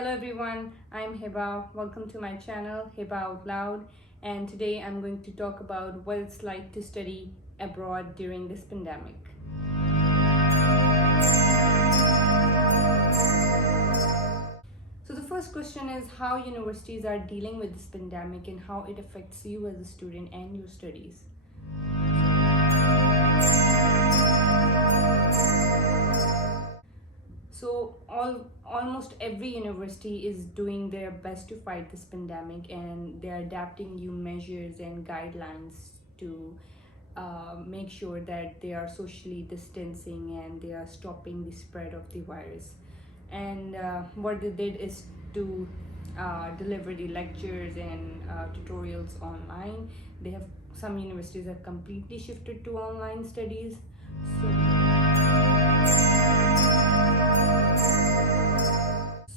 Hello everyone, I'm Hiba. Welcome to my channel, Hiba Out Loud. And today I'm going to talk about what it's like to study abroad during this pandemic. So the first question is how universities are dealing with this pandemic and how it affects you as a student and your studies. So almost every university is doing their best to fight this pandemic, and they're adapting new measures and guidelines to make sure that they are socially distancing and they are stopping the spread of the virus. And what they did is to deliver the lectures and tutorials online. They have Some universities have completely shifted to online studies.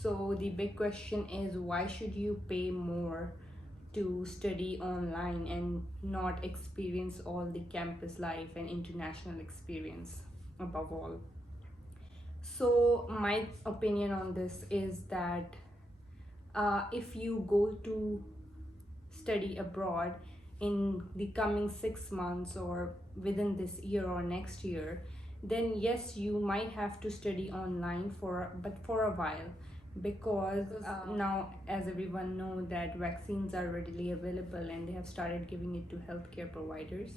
So the big question is, why should you pay more to study online and not experience all the campus life and international experience above all? So my opinion on this is that if you go to study abroad in the coming 6 months or within this year or next year, then yes, you might have to study online for a while, because now, as everyone know, that vaccines are readily available and they have started giving it to healthcare providers.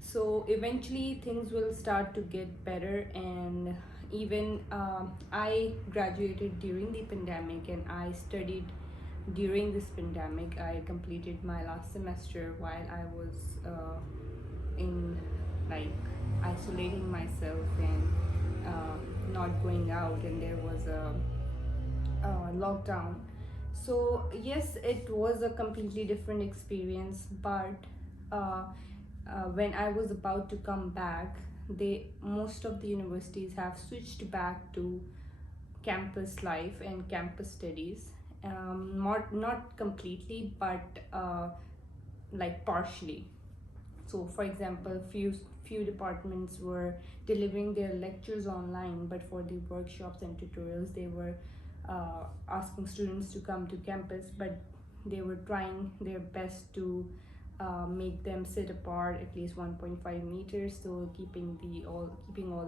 So eventually things will start to get better. And even I graduated during the pandemic and I studied during this pandemic. I completed my last semester while I was in, like, isolating myself and not going out, and there was a lockdown. So yes, it was a completely different experience, but uh, when I was about to come back, most of the universities have switched back to campus life and campus studies. Not completely, but like partially. So for example, few departments were delivering their lectures online, but for the workshops and tutorials they were asking students to come to campus, but they were trying their best to make them sit apart at least 1.5 meters, so keeping all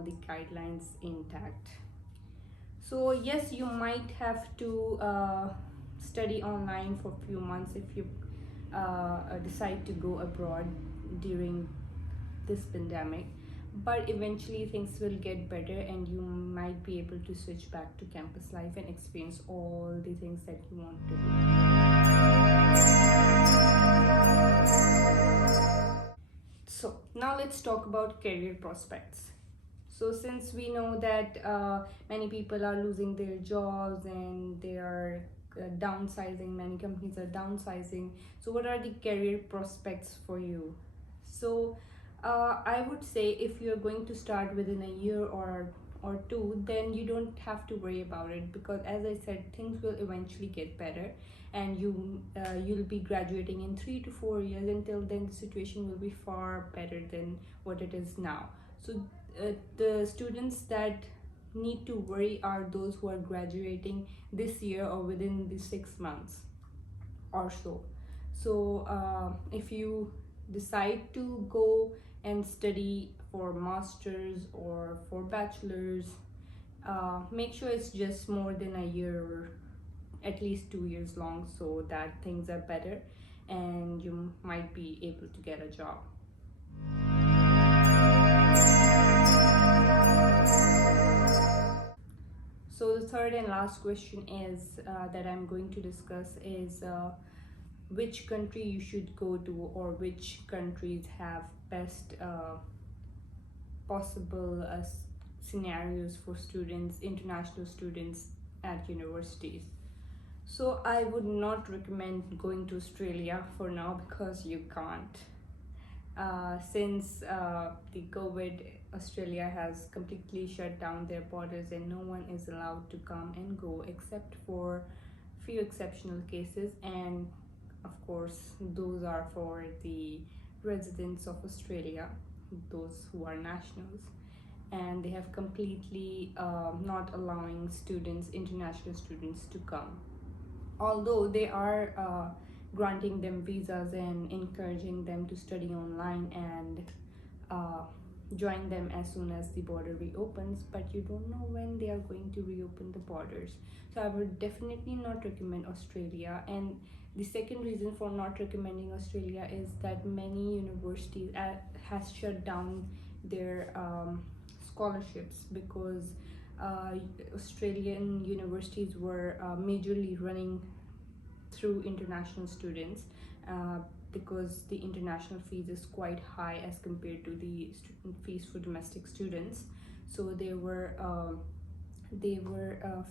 the guidelines intact. So yes, you might have to study online for a few months if you decide to go abroad during this pandemic, but eventually things will get better and you might be able to switch back to campus life and experience all the things that you want to do. So now let's talk about career prospects. So since we know that many people are losing their jobs and they are downsizing, many companies are downsizing, so what are the career prospects for you? So I would say, if you're going to start within a year or two, then you don't have to worry about it, because as I said, things will eventually get better, and you'll be graduating in 3 to 4 years. Until then, the situation will be far better than what it is now. So the students that need to worry are those who are graduating this year or within the 6 months or so. So if you decide to go and study for masters or for bachelors, make sure it's just more than a year, or at least 2 years long, so that things are better and you might be able to get a job. So the third and last question is that I'm going to discuss is which country you should go to, or which countries have best possible scenarios for students, international students at universities. So I would not recommend going to Australia for now, because you can't. Since the COVID, Australia has completely shut down their borders and no one is allowed to come and go except for few exceptional cases, and of course those are for the residents of Australia, those who are nationals. and they have completely not allowing students, international students, to come. Although they are granting them visas and encouraging them to study online and uh, join them as soon as the border reopens, but you don't know when they are going to reopen the borders. So I would definitely not recommend Australia. And the second reason for not recommending Australia is that many universities has shut down their scholarships because uh, Australian universities were majorly running through international students, uh, because the international fees is quite high as compared to the student fees for domestic students. So they were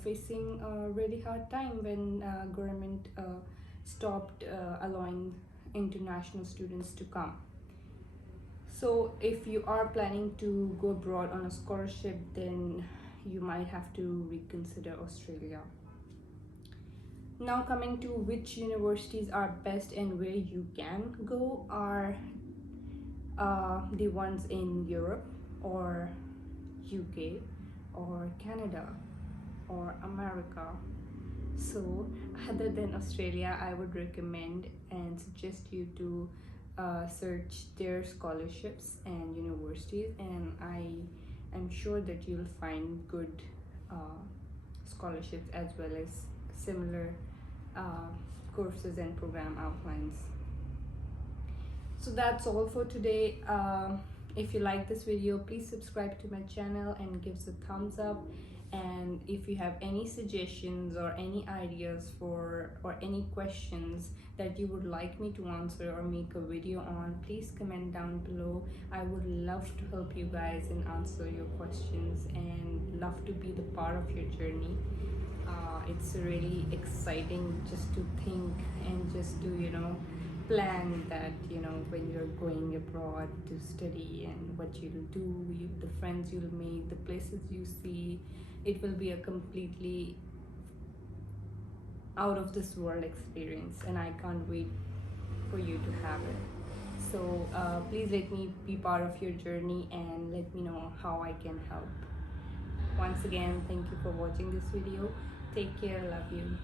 facing a really hard time when government stopped allowing international students to come. So if you are planning to go abroad on a scholarship, then you might have to reconsider Australia. Now coming to which universities are best and where you can go are the ones in Europe or UK or Canada or America. So other than Australia, I would recommend and suggest you to search their scholarships and universities, and I am sure that you'll find good scholarships as well as similar uh, courses and program outlines. So that's all for today. If you like this video, please subscribe to my channel and give us a thumbs up. And if you have any suggestions or any ideas for or any questions that you would like me to answer or make a video on, please comment down below. I would love to help you guys and answer your questions and love to be the part of your journey. It's really exciting just to think and just to plan that when you're going abroad to study and what you'll do, the friends you'll meet, the places you see. It will be a completely out of this world experience, and I can't wait for you to have it. So please let me be part of your journey and let me know how I can help. Once again, thank you for watching this video. Take care. Love you.